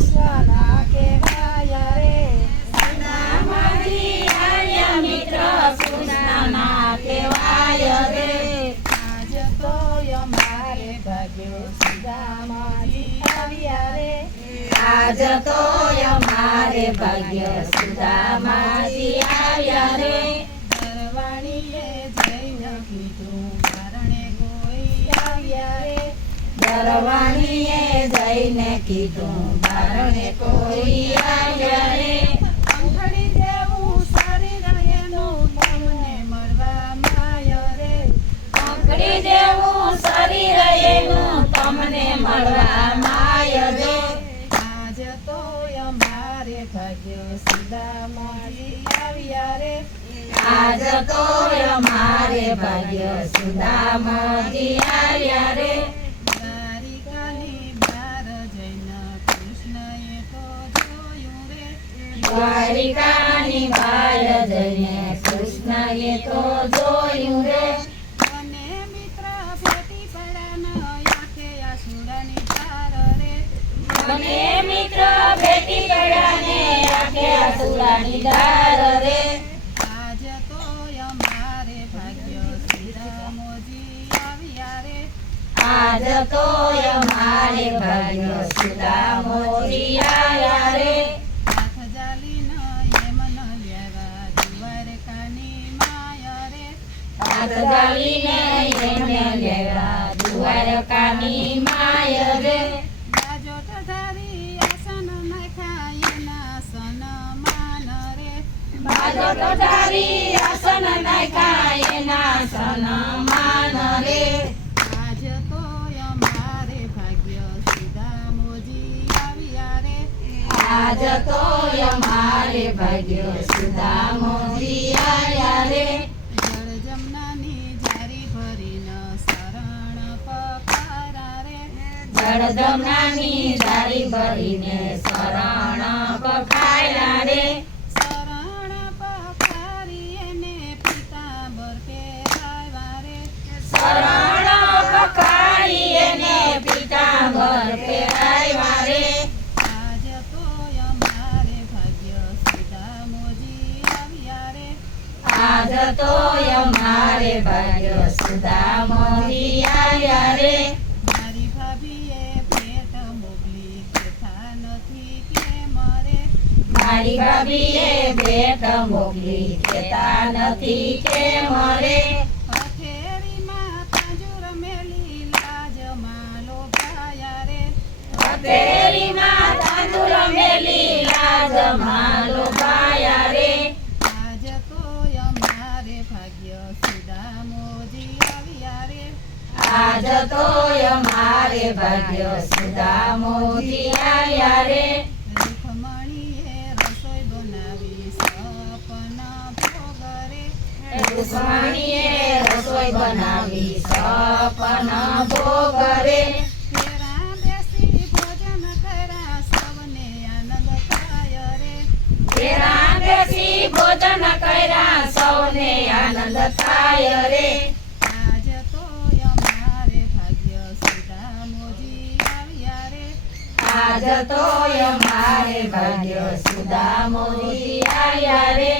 કૃષ્ણના કહેવાય રે સુદામાજી આવ્યા મિત્ર કૃષ્ણના કહેવાય રે આજ તો અમારે ભાગ્યો સુદામાજી આવ્યા રે આજ તો અમારે ભાગ્ય સુદામાજી આવ્યા રે દરવાણીએ જઈને કીધું બારણે કોઈ આવ્યા રે દરવાણીએ જઈને કીધું બારણે કોઈ આવ્યા રે અંગડી દેવું શરીર એનું તમને મળવા માય રે પકડી દેવું શરીર એનું તમને મળવા માય રે આજ તો અમારે ભાગ્ય સુદામાજી આવ્યા રે આજ તો અમારે ભાગ્ય સુદામાજી આવ્યા રે દ્વારિકાની બહાર જઈને કૃષ્ણએ તો જોયું રે દ્વારિકાની બહાર જઈને કૃષ્ણએ તો જોયું રે અને મિત્ર ભેટી પડ્યાનો આંખે આસુડાની ધાર રે મને મિત્ર ભેટી પડ્યાને આંખે આસુડાની ધાર રે આજ તો અમારે ભાગ્ય સુદામોજી આવ્યા રે આજ તો અમારે ભાગ્ય સુદામોજી આવ્યા રે હાથ જાલીને એમન લેવા દ્વારકાની માય રે હાથ ગાલીને એમને લેવા દ્વારકાની માય રે બાજો ધારી આસન નાખ્યા એના સન્માન રે બાજો ધારી આસન નાખ્યા એના સન્માન રે આજ તો અમારે ભાગ્ય સુદામોજી આવ્યા રે આજ તો અમારે ભાગ્ય સુદામોજી આવ્યા રે જળ જમનાની જારી ભરીને શરણ પકારા રે જળજમનાની જારી ભરીને શરણ પખાયા રે શરણ પકારી એને પિતાંબર પહેરાવ્યા રે શરણ પખારી એને પીતાંબર પહેરાવ્યા રે આજ તો અમારે ભાગ્ય સુદામોજી આવ્યા રે આજ તો અમારે ભાગ્ય સુદામોજી આવ્યા રે મારી ભાભીએ ભેટ મોકલી કથા નથી કેમ રે મારી ભાભીએ ભેટ મોકલી કહેતા નથી કેમ રે હથેળીમાં તાંજુર મેલી લાજમાં લોભાયા રે હથેળીમાં તાંદુર મેલી લાજમાં લોભાયા રે આજ તો અમારે ભાગ્ય સુદામોજી આવ્યા રે આજ તો અમારે ભાગ્ય સુદામોજી આવ્યા રે રૂખમણીએ રસોઈ બનાવી સપના ભોગ રે રૂક્ષ્મણીએ રસોઈ બનાવી સપના ભોગ રે ઘેરા બેસી ભોજન કર્યા સૌને આનંદ થાય રે ઘેરા બેસી ભોજન કર્યા સૌને આનંદ થાય રે આજ તો અમારે ભાગ્ય સુદામોજી આવ્યા રે આજ તો અમારે ભાગ્ય સુદામોજી આવ્યા રે